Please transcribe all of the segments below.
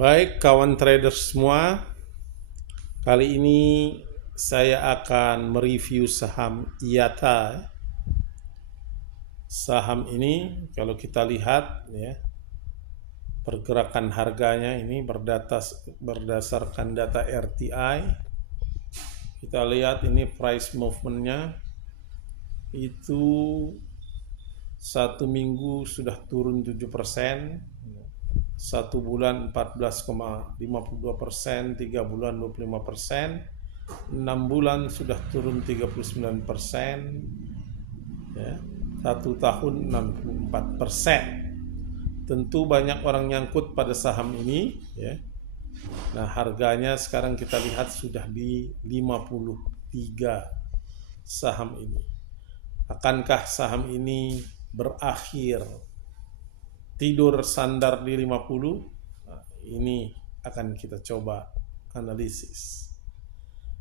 Baik kawan trader semua, kali ini saya akan mereview saham IATA. Saham ini kalau kita lihat ya, pergerakan harganya ini berdasarkan data RTI. Kita lihat ini price movementnya itu satu minggu sudah turun 7%, satu bulan 14,52%, 3 bulan 25%, 6 bulan sudah turun 39%, ya, 1 tahun 64%. Tentu banyak orang nyangkut pada saham ini, ya. Nah, harganya sekarang kita lihat sudah di 53 saham ini. Akankah saham ini berakhir tidur sandar di 50? Nah, ini akan kita coba analisis.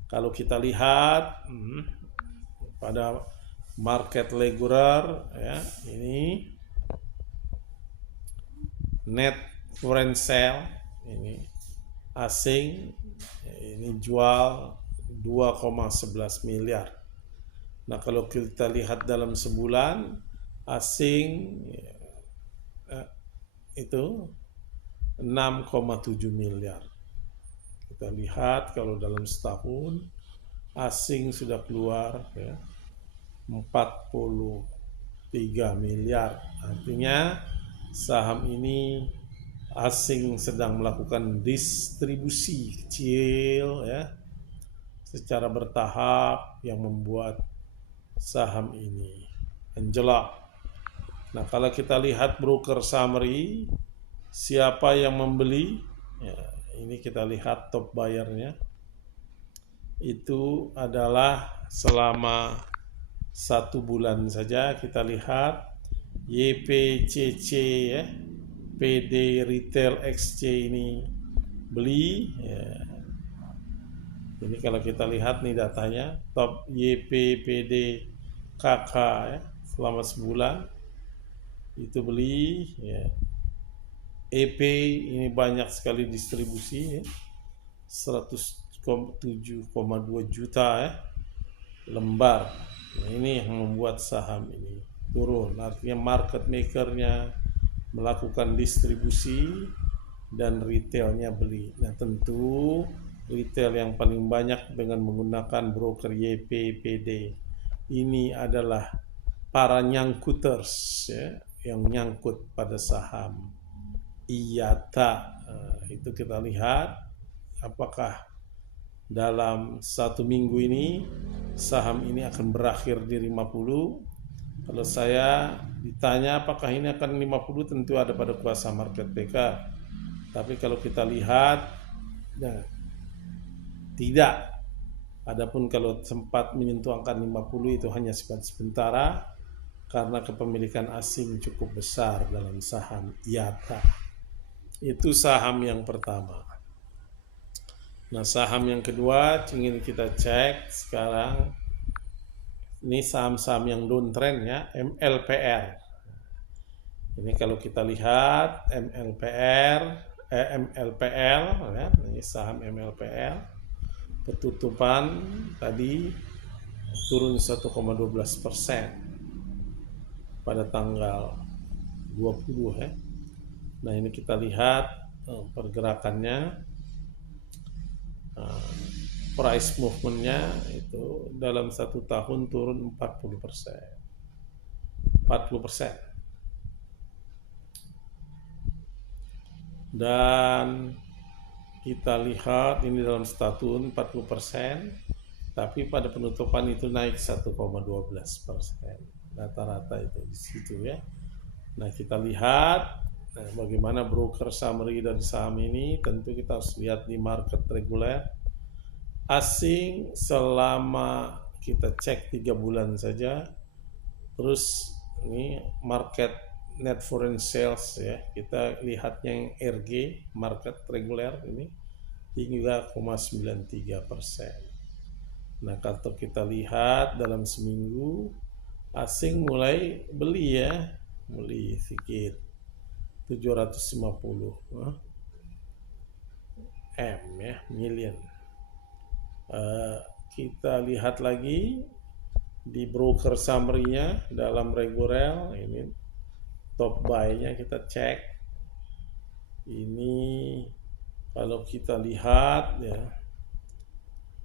Kalau kita lihat pada market regular, ya, ini net foreign sale, ini asing, ini jual 2,11 miliar. Nah, kalau kita lihat dalam sebulan, asing itu 6,7 miliar. Kita lihat kalau dalam setahun, asing sudah keluar ya, 43 miliar. Artinya saham ini asing sedang melakukan distribusi kecil ya, secara bertahap yang membuat saham ini anjlok. Nah, kalau kita lihat broker summary, siapa yang membeli? Ya, ini kita lihat top buyernya. Itu adalah selama 1 bulan saja kita lihat YPCC ya, PD Retail XC ini beli ya. Ini kalau kita lihat nih datanya, top YPPD KK ya, selama sebulan itu beli ya. EP ini banyak sekali distribusi ya, 107,2 juta ya, lembar. Nah, ini yang membuat saham ini turun. Artinya market makernya melakukan distribusi dan retailnya beli. Nah, tentu retail yang paling banyak dengan menggunakan broker YPPD ini adalah para nyangkuters ya, yang nyangkut pada saham IATA. Itu kita lihat apakah dalam 1 minggu ini saham ini akan berakhir di 50. Kalau saya ditanya apakah ini akan 50, tentu ada pada kuasa market maker. Tapi kalau kita lihat nah, tidak. Adapun kalau sempat menyentuh angka 50 itu hanya sementara karena kepemilikan asing cukup besar dalam saham IATA. Itu saham yang pertama. Nah, saham yang kedua ingin kita cek sekarang. Ini saham-saham yang downtrend ya, MLPR. Ini kalau kita lihat MLPL ya, ini saham MLPL. Petutupan tadi turun 1,12% pada tanggal 20 ya. Nah, ini kita lihat pergerakannya, price movementnya itu dalam 1 tahun turun 40%. Dan kita lihat ini dalam setahun 40%, tapi pada penutupan itu naik 1,12%. Rata-rata itu di situ ya. Nah, kita lihat bagaimana broker summary dari saham ini. Tentu kita harus lihat di market reguler. Asing selama kita cek 3 bulan saja, terus ini market net foreign sales ya, kita lihatnya yang RG market reguler ini 3,93%. Nah, kalau kita lihat dalam seminggu asing mulai beli ya, beli sedikit 750. M ya, million. Kita lihat lagi di broker summary-nya dalam Regularel, ini top buy-nya kita cek. Ini kalau kita lihat ya,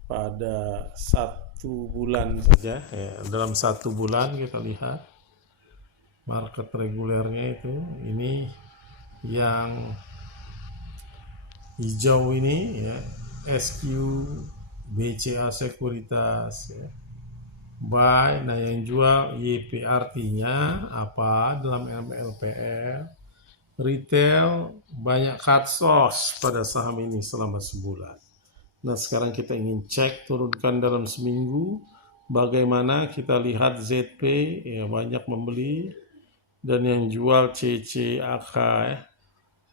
pada 1 bulan saja ya, dalam 1 bulan kita lihat market regulernya itu, ini yang hijau ini ya, SQ BCA Sekuritas ya, buy. Nah yang jual YP, artinya apa dalam MLPR? Retail banyak cut loss pada saham ini selama sebulan. Nah sekarang kita ingin cek turunkan dalam seminggu, bagaimana. Kita lihat ZP ya, banyak membeli, dan yang jual CCAK ya,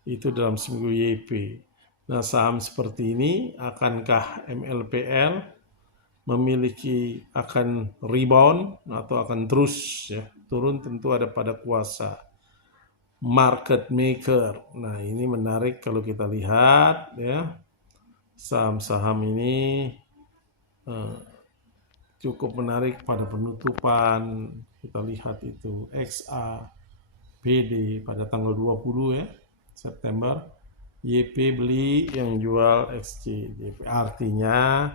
itu dalam seminggu YP. Nah saham seperti ini, akankah MLPL memiliki akan rebound atau akan terus ya turun? Tentu ada pada kuasa market maker. Nah ini menarik kalau kita lihat ya, saham-saham ini cukup menarik pada penutupan. Kita lihat itu XA PD pada tanggal 20 ya September, YP beli, yang jual XC. Artinya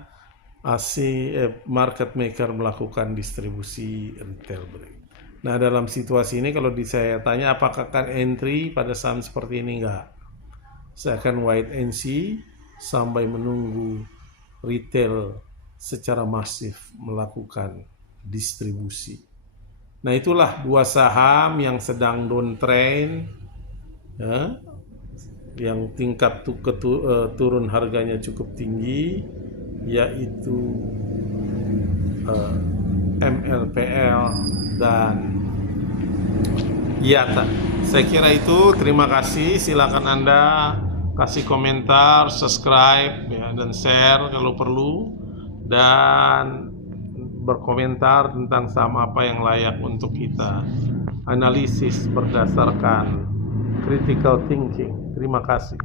market maker melakukan distribusi retail break. Nah dalam situasi ini kalau saya tanya apakah akan entry pada saham seperti ini, enggak. Saya akan wait and see sampai menunggu retail secara masif melakukan distribusi. Nah itulah 2 saham yang sedang downtrend ya, yang tingkat turun harganya cukup tinggi, yaitu MLPL dan IATA. Saya kira itu. Terima kasih. Silakan Anda kasih komentar, subscribe ya, dan share kalau perlu, dan berkomentar tentang saham apa yang layak untuk kita analisis berdasarkan critical thinking. Terima kasih.